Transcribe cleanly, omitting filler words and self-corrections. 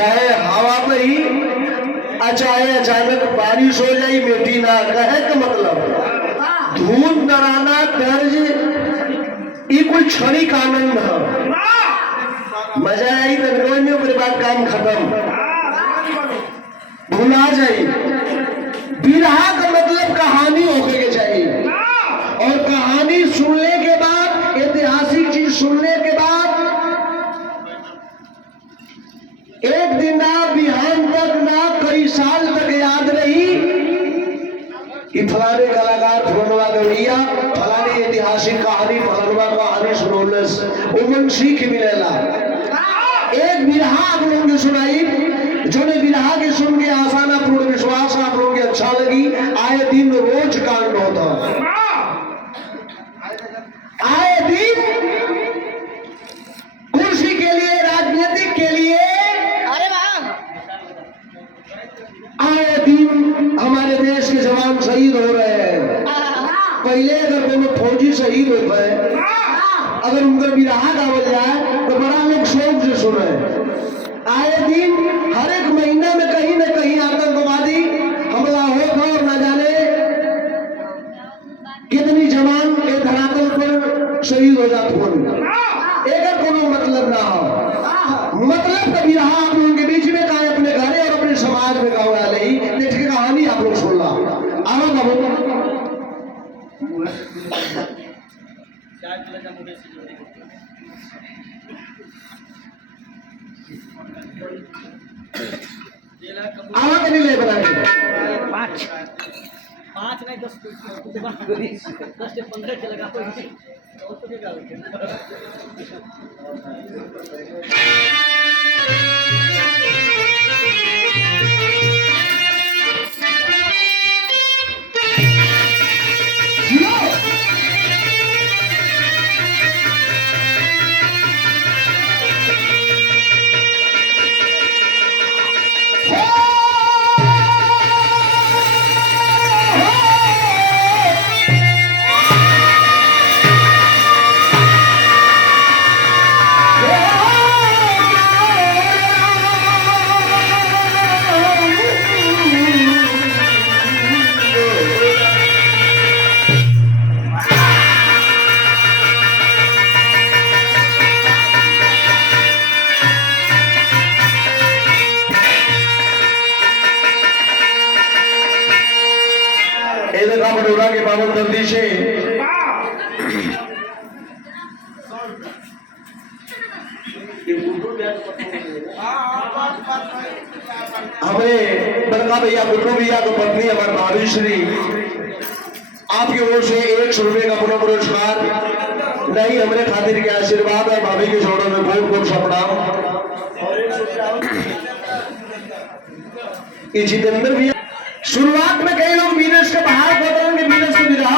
चाहे हवा बही चाहे अचानक बारिश हो जाए बेटी ना कहे का मतलब धूम डराना दर्ज ये कोई क्षणिक आनंद है। मजा आई तो मेरे बाद काम खत्म भुला जाए। बिरहा का मतलब कहानी होके के चाहिए और कहानी सुनने के बाद ऐतिहासिक चीज सुनने के बाद एक दिन ना बिहान तक ना कई साल तक याद रही कि फलाने कलाकार फलानवा गवैया फलाने ऐतिहासिक कहानी फलानवा कहानी सुनौले उमन सीख मिलेला। एक बिरहा आप लोगों ने सुनाई जो ने बिरहा के सुन के आसाना पूर्ण विश्वास आप लोगों के अच्छा लगी। आए दिन रोज कांड होता आए दिन कुर्सी के लिए राजनीतिक के लिए आए दिन हमारे देश के जवान शहीद हो रहे हैं। पहले अगर कोनो फौजी शहीद हो गए अगर उनका बिरहा गावल जाए तो बड़ा लोग शौक से सुने। आए दिन हर एक महीना में कहीं न कहीं आतंकवादी हमला होगा और न जाने कितनी जवान के धरातल पर शहीद हो जाते हैं। एक कोनो मतलब ना हो मतलब का बिरहा आप लोगों के बीच में कहा अपने घरे और अपने समाज में गाँव नहीं देख के कहानी आप लोग सुन ला आओ बाबू आवा नहीं ले बनाए 5 नहीं 10 10 से 15 के लगा तो क्या बड़ोरा के पावन दर्दी से हमें बड़का भैया गुड्डू भैया को पत्नी हमारे भाभी श्री आपकी ओर से 100 रुपये का पुनः पुरस्कार नहीं हमारे खातिर के आशीर्वाद है। भाभी के छोड़ों में बहुत बहुत सपनाम जितेंद्र भैया। शुरुआत में कई लोग बिजनेस के बाहर खोल रहे हैं बिजनेस को विधा